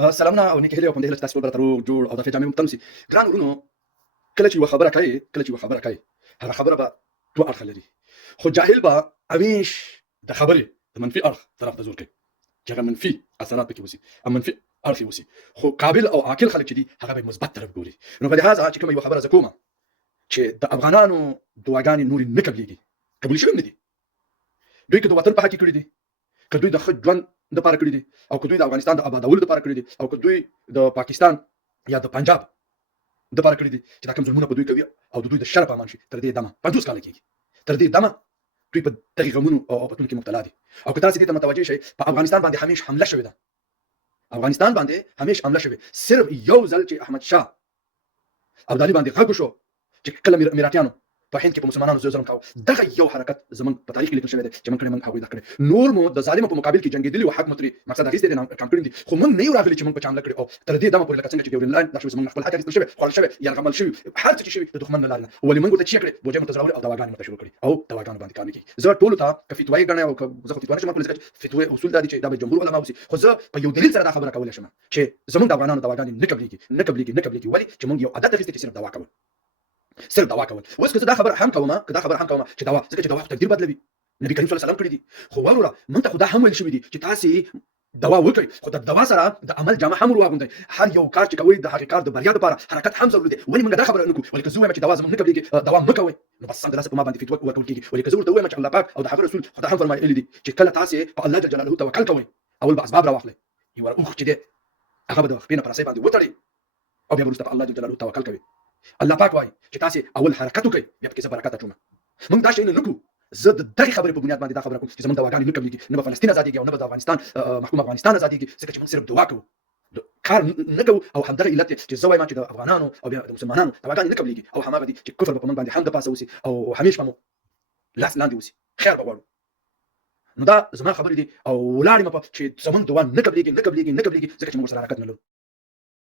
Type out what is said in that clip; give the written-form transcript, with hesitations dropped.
سلامونه او نیکه هیله او پندې له تاسو ټول راته جوړ او د فجامې متم سي ګران ورونو. کله چې یو خبره کوي هغه خبره به دوه اړخ لري، خو جاهل به همیش د خبرې د منفي اړخ طرف ته زور کوي چې هغه منفي اثرات پکې وسی او منفي اړخ وسی، خو قابل او عاقل خلک چې دي هغه به مثبت طرف ګوري. نو په لحاظ چې کوم یو خبره زکومه چې د افغانانو دعاګانې نورې نه قبلېږي، قبول شوي نه دي. دوی که د وطن په حق کې کړي دي، که دوی د ښه ژوند دپاره کړي دي، او که دوی د افغانستان د آبادولو دپاره کړي دي، او که دوی د پاکستان یا د پنجاب دپاره کړي دي چې دا کوم ظلمونه په دوی کوي او د دوی د شر په امان شي، تر دې دمه 50 کاله کېږي، تر دې دمه دوی په دغې غمونو او آفتونو کې مبتلا دي. او که تاسې دې ته متوجه شئ، په افغانستان باندې همیش حمله شوې ده، افغانستان باندې همیش حمله شوې. صرف یو ځل چې احمد شاه ابدالي باندې غږ وشو چې کله میراټیانو په هند کې په مسلمانانو زور ظلم کاوه، دغه یو حرکت زمونږ په تاریخ کې لیکل شوی دی چې موږ کړی، موږ هغوی دا کړی. نور مو د ظالمو په مقابل کې جنګېدلي او حق مو ترې مقصد اخیستی دی، کم کړي دي، خو موږ نه یو راغلي چې موږ په چا حمله کړې. او تر دې دمه پورې لکه څنګه چې ګورین لاین دا شوی زموږ خپل حق اخیستل شوی، خوړل شوی، یرغمل شوي، هر څه چې شوي د دښمن له لارې نه، ولې موږ ورته چی کړې بوجۍ مو ته ځړولې او دواګانې مو ته شروع کړي او دواګانو باندې کار نه کېږي. زه ټولو ته که فتوایي ګڼئ او که زه خو فتوا نشم ورکولی، ځکه چې فتوې اصول دا دي چې دا به جمهور علما وسي، خو زه په یو دلیل سره دا خبره کولی شم چې زموږ د افغانانو دواګانې نه قبلېږي. ولې چې موږ یو عادت اخیستی چې صرف دوا کول، صرف دوا کول. اوس که زه دا خبره هم کوم چې دوا، ځکه چې دوا خو تقدیر بدلوي، نبی کریم صلی الله علیه وسلم کړی دي، خو واوره موږ ته خو دا هم ویل شوي دي چې تاسې دوا وکړئ، خو د دوا سره د عمل جامه هم ور واغوندئ. هر یو کار چې کوئ د هغې کار د بریا دپاره حرکت هم ضروري دی. ولې موږ دا خبره نه کوو؟ ولې که زه ووایم چې دوا زموږ نه قبلېږي، دوا مه کوئ، نو بس سمدلاسه په ما باندې فتوا ورکول کېږي. ولې که زه ورته ووایم چې الله پاک او د هغه رسول خو دا هم فرمایلي دي چې کله تاسې په الله جل جلاله توکل کوئ، اول به اسباب راواخلئ، یوه اوښ چې دی هغه به د خپې نه په رسۍ باندې وتړئ او بیا به وروسته په الله جل جلاله توکل کوئ. الله پاک وایي چې تاسې اول حرکت وکړئ، بیا پکې زه برکت اچوم. موږ دا شی نه کوو. زه د دغې خبرې په بنیاد باندې دا خبره کوم چې زموږ دواګانې نه قبلېږي، نه به فلسطین ازادېږي او نه به د افغانستان محکوم افغانستان ازادېږي، ځکه چې موږ صرف دعا کوو، کار نه کوو. او همدغه علت دی چې زه وایم چې د افغانانو او بیا د مسلمانانو دواګانې نه قبلېږي، او هماغه دي چې کفر به په موږ باندې هم د پاسه وسي او همیش به مو لاس لاندې وسي، خیر به غواړو. نو دا زما خبرې دي او ولاړې مه په چې زموږ دعا نه قبلېږي ځکه چې موږ ورسره حرکت نه لرو.